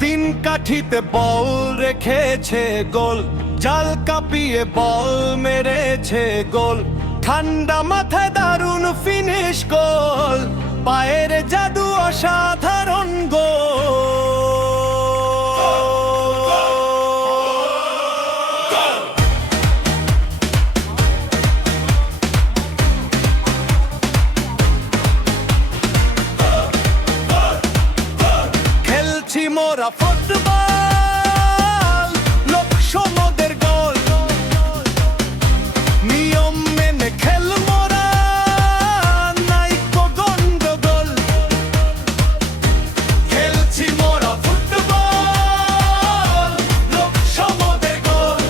তিন কাঠিতে বল রেখেছে গোল, জাল কাঁপিয়ে বল মেরেছে গোল, ঠান্ডা মাথায় দারুণ ফিনিশ গোল, পায়ের জাদু অসাধারণ গোল। খেলছি মোরা ফুটবল, লোক সমুদ্রের গোল, নিয়ম মেনে খেল মোরা, নাই কো গন্ডগোল। খেলছি মোরা ফুটবল, লোক সমুদ্রের গোল,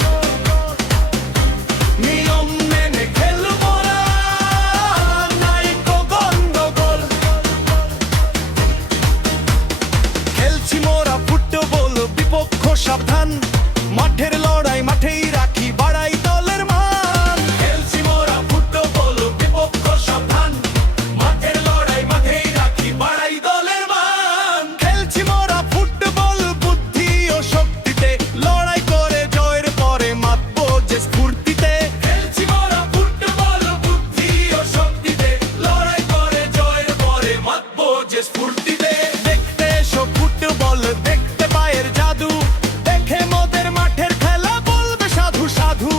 নিয়ম মেনে খেল মোরা, নাই কো গন্ডগোল। খেলছি মোরা ফুটবল, বিপক্ষ সাবধান, মাঠের লড়াই মাঠেই রাখি, বাড়াই দলের মান। খেলছি মোরা ফুটবল, বিপক্ষ সাবধান, মাঠের লড়াই মাঠেই রাখি, বাড়াই দলের মান। খেলছি মোরা ফুটবল, বুদ্ধি ও শক্তিতে, লড়াই করে জয়ের পরে মাতবো যে স্ফূর্তিতে। খেলছি মোরা ফুটবল, বুদ্ধি ও শক্তিতে, লড়াই করে জয়ের পরে মাতবো যে স্ফূর্তিতে। দেখতে এসো ফুটবল, দেখতে পায়ের জাদু, দেখে মোদের মাঠের খেলা বলবে সাধু সাধু।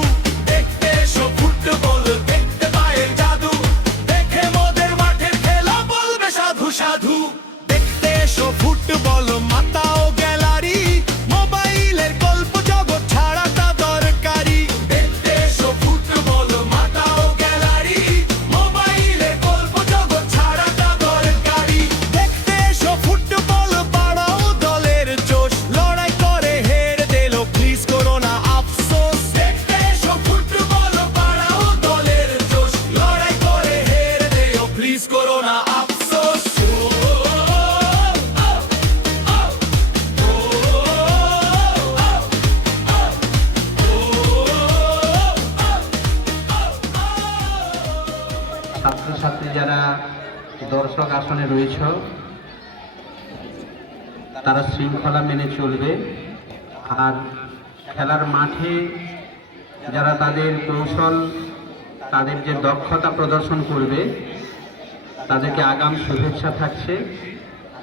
দেখতে এসো ফুটবল, দেখতে পায়ের জাদু, দেখে মোদের মাঠের খেলা বলবে সাধু সাধু। দেখতে এসো ফুটবল, মাতা ও গ্যালারি, মোবাইলের গল্প জগৎ ছাড়াটা দরকারি। দেখতে এসো ফুটবল, মাতা ও গ্যালারি, মোবাইলের গল্প জগৎ ছাড়াটা দরকারি। দেখতে এসো ফুটবল, বাড়াও দলের জোশ, লড়াই করে হেরে দিলো প্লিজ করো না আফসোস। দেখতে এসো ফুটবল, বাড়াও দলের জোশ, লড়াই করে হেরে দিলো প্লিজ করো না আফসোস। ছাত্রছাত্রী যারা দর্শক আসনে রয়েছে তারা শৃঙ্খলা মেনে চলবে, আর খেলার মাঠে যারা তাদের কৌশল, তাদের যে দক্ষতা প্রদর্শন করবে তাদেরকে আগাম শুভেচ্ছা থাকছে।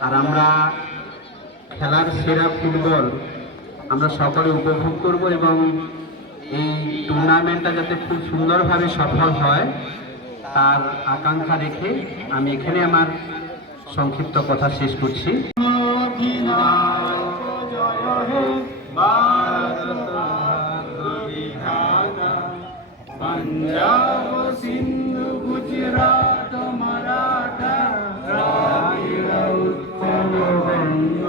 আর আমরা খেলার সেরা ফুটবল আমরা সকলে উপভোগ করব এবং এই টুর্নামেন্টটা যাতে খুব সুন্দরভাবে সফল হয় তার আকাঙ্ক্ষা রেখে আমি এখানে আমার সংক্ষিপ্ত কথা শেষ করছি। पंजाब सिंध गुजरात मराठा द्राविड़ उत्कल बंग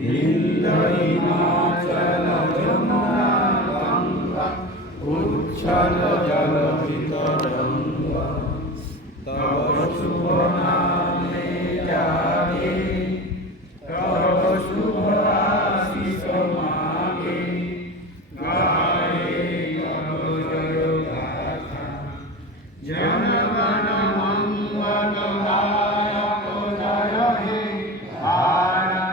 हिंद हिमाचल यमुना गंगा उच्छल जलधि तरंगा तव शुभ नामे जागे तव शुभ आशीष मागे जनगण मंगल दायक जय हे भारत।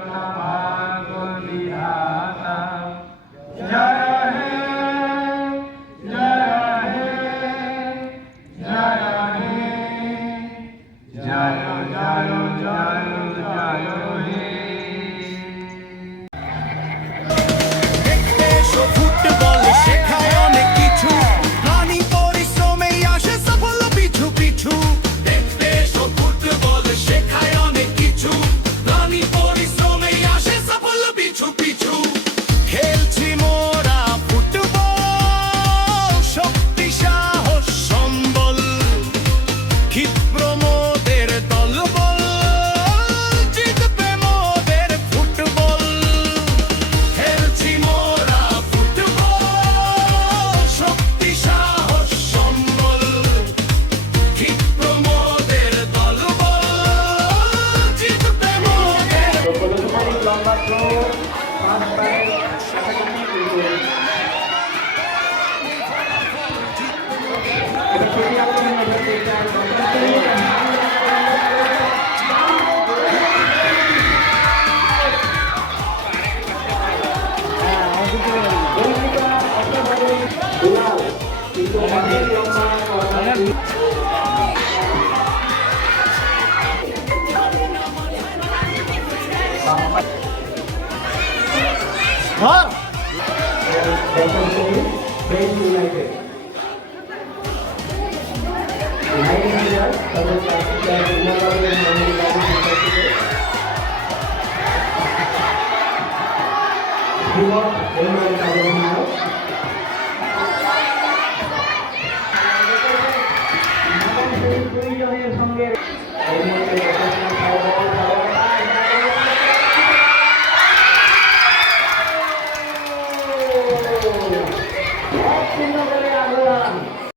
এক চিহ্ন করে